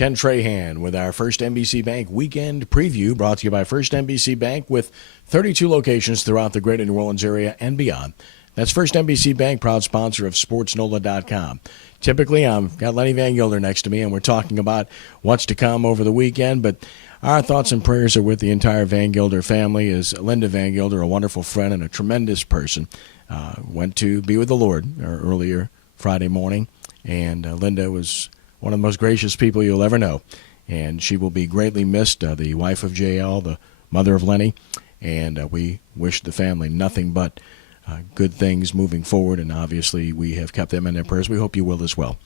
Ken Trahan with our First NBC Bank Weekend Preview, brought to you by First NBC Bank with 32 locations throughout the greater New Orleans area and beyond. That's First NBC Bank, proud sponsor of SportsNola.com. Typically, I've got Lenny Van Gilder next to me, and we're talking about what's to come over the weekend, but our thoughts and prayers are with the entire Van Gilder family, as Linda Van Gilder, a wonderful friend and a tremendous person, went to be with the Lord earlier Friday morning, and Linda was one of the most gracious people you'll ever know, and she will be greatly missed, the wife of JL, the mother of Lenny, and we wish the family nothing but good things moving forward, and obviously we have kept them in their prayers. We hope you will as well.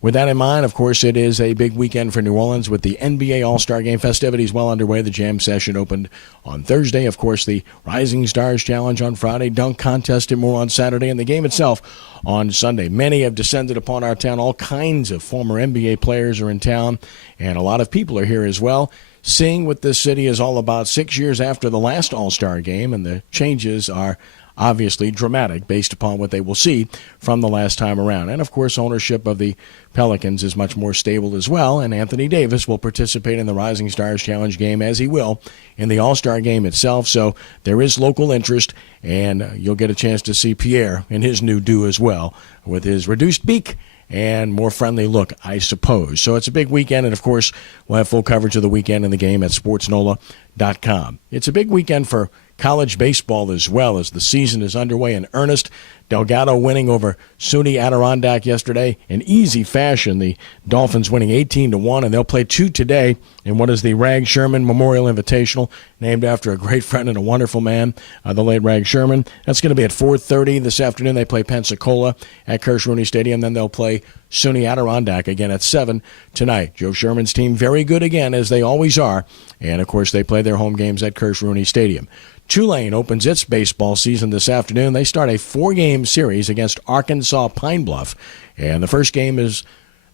With that in mind, of course, it is a big weekend for New Orleans with the NBA All-Star Game festivities well underway. The Jam session opened on Thursday. Of course, the Rising Stars Challenge on Friday, dunk contest and more on Saturday, and the game itself on Sunday. Many have descended upon our town. All kinds of former NBA players are in town, and a lot of people are here as well, seeing what this city is all about 6 years after the last All-Star Game, and the changes are obviously dramatic based upon what they will see from the last time around. And, of course, ownership of the Pelicans is much more stable as well, and Anthony Davis will participate in the Rising Stars Challenge game, as he will in the All-Star Game itself. So there is local interest, and you'll get a chance to see Pierre in his new do as well, with his reduced beak and more friendly look, I suppose. So it's a big weekend, and, of course, we'll have full coverage of the weekend and the game at SportsNola.com. It's a big weekend for college baseball as well, as the season is underway in earnest. Delgado winning over SUNY Adirondack yesterday in easy fashion. The Dolphins winning 18-1, and they'll play 2 today in what is the Rag Sherman Memorial Invitational, named after a great friend and a wonderful man, the late Rag Sherman. That's going to be at 4:30 this afternoon. They play Pensacola at Kirsch-Rooney Stadium. Then they'll play SUNY Adirondack again at 7 tonight. Joe Sherman's team very good again, as they always are. And, of course, they play their home games at Kirsch-Rooney Stadium. Tulane opens its baseball season this afternoon. They start a 4-game series against Arkansas Pine-Bluff. And the first game is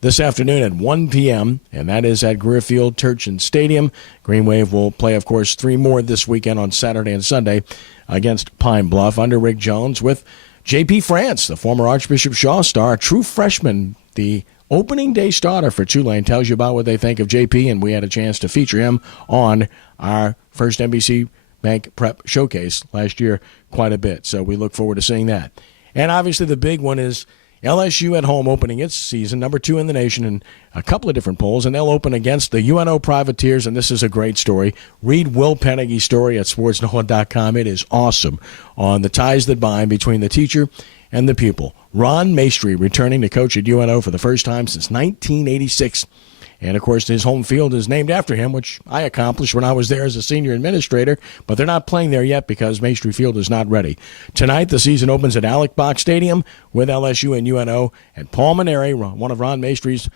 this afternoon at 1 p.m., and that is at Greerfield Turchin Stadium. Green Wave will play, of course, 3 more this weekend on Saturday and Sunday against Pine-Bluff under Rick Jones, with J.P. France, the former Archbishop Shaw star, a true freshman, the opening day starter for Tulane. Tells you about what they think of J.P., and we had a chance to feature him on our first NBC Bank Prep Showcase last year quite a bit. So we look forward to seeing that. And obviously the big one is LSU at home, opening its season, number 2 in the nation in a couple of different polls, and they'll open against the UNO Privateers, and this is a great story. Read Will Pennege's story at SportsNola.com. It is awesome, on the ties that bind between the teacher and the pupil. Ron Maestri returning to coach at UNO for the first time since 1986. And, of course, his home field is named after him, which I accomplished when I was there as a senior administrator. But they're not playing there yet because Maestri Field is not ready. Tonight, the season opens at Alec Box Stadium with LSU and UNO. And Paul Maneri, one of Ron Maestri's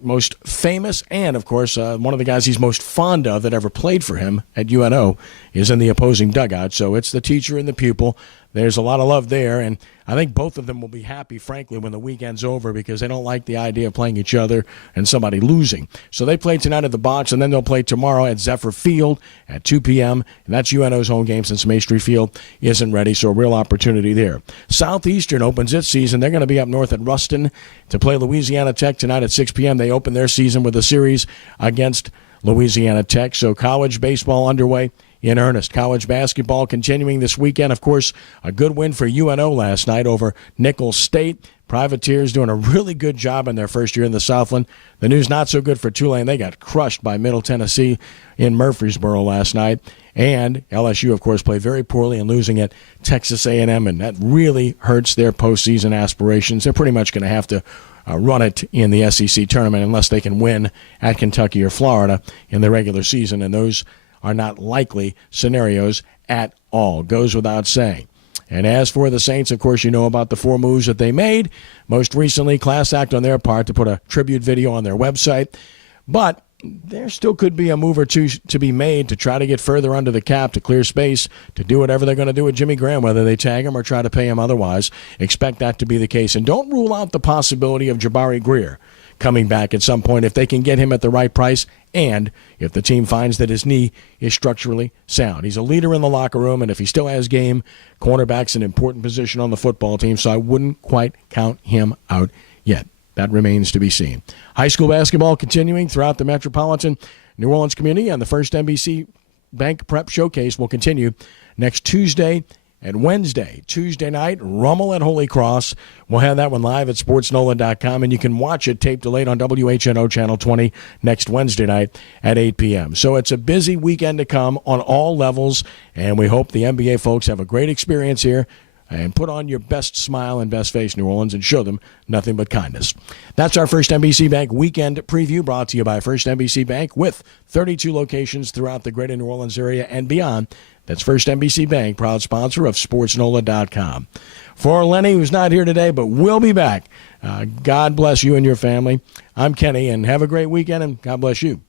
most famous and, of course, one of the guys he's most fond of that ever played for him at UNO, is in the opposing dugout. So it's the teacher and the pupil. There's a lot of love there, and I think both of them will be happy, frankly, when the weekend's over, because they don't like the idea of playing each other and somebody losing. So they play tonight at the Box, and then they'll play tomorrow at Zephyr Field at 2 p.m., and that's UNO's home game since Maestri Field isn't ready, so a real opportunity there. Southeastern opens its season. They're going to be up north at Ruston to play Louisiana Tech tonight at 6 p.m. They open their season with a series against Louisiana Tech, so college baseball underway in earnest. College basketball continuing this weekend. Of course, a good win for UNO last night over Nicholls State. Privateers doing a really good job in their first year in the Southland. The news not so good for Tulane. They got crushed by Middle Tennessee in Murfreesboro last night. And LSU, of course, played very poorly and losing at Texas A&M, and that really hurts their postseason aspirations. They're pretty much going to have to run it in the SEC tournament unless they can win at Kentucky or Florida in the regular season, and those are not likely scenarios at all. Goes without saying. And as for the Saints, of course, you know about the 4 moves that they made. Most recently, class act on their part to put a tribute video on their website. But there still could be a move or two to be made to try to get further under the cap, to clear space, to do whatever they're going to do with Jimmy Graham, whether they tag him or try to pay him otherwise. Expect that to be the case. And don't rule out the possibility of Jabari Greer coming back at some point if they can get him at the right price and if the team finds that his knee is structurally sound. He's a leader in the locker room, and if he still has game, cornerback's an important position on the football team, so I wouldn't quite count him out yet. That remains to be seen. High school basketball continuing throughout the metropolitan New Orleans community, and the first NBC Bank Prep Showcase will continue next Tuesday and Wednesday. Tuesday night, Rummel at Holy Cross. We'll have that one live at sportsnola.com, and you can watch it tape delayed on WHNO Channel 20 next Wednesday night at 8 p.m. So it's a busy weekend to come on all levels, and we hope the NBA folks have a great experience here. And put on your best smile and best face, New Orleans, and show them nothing but kindness. That's our First NBC Bank weekend preview, brought to you by First NBC Bank, with 32 locations throughout the greater New Orleans area and beyond. That's First NBC Bank, proud sponsor of SportsNola.com. For Lenny, who's not here today, but will be back, God bless you and your family. I'm Kenny, and have a great weekend, and God bless you.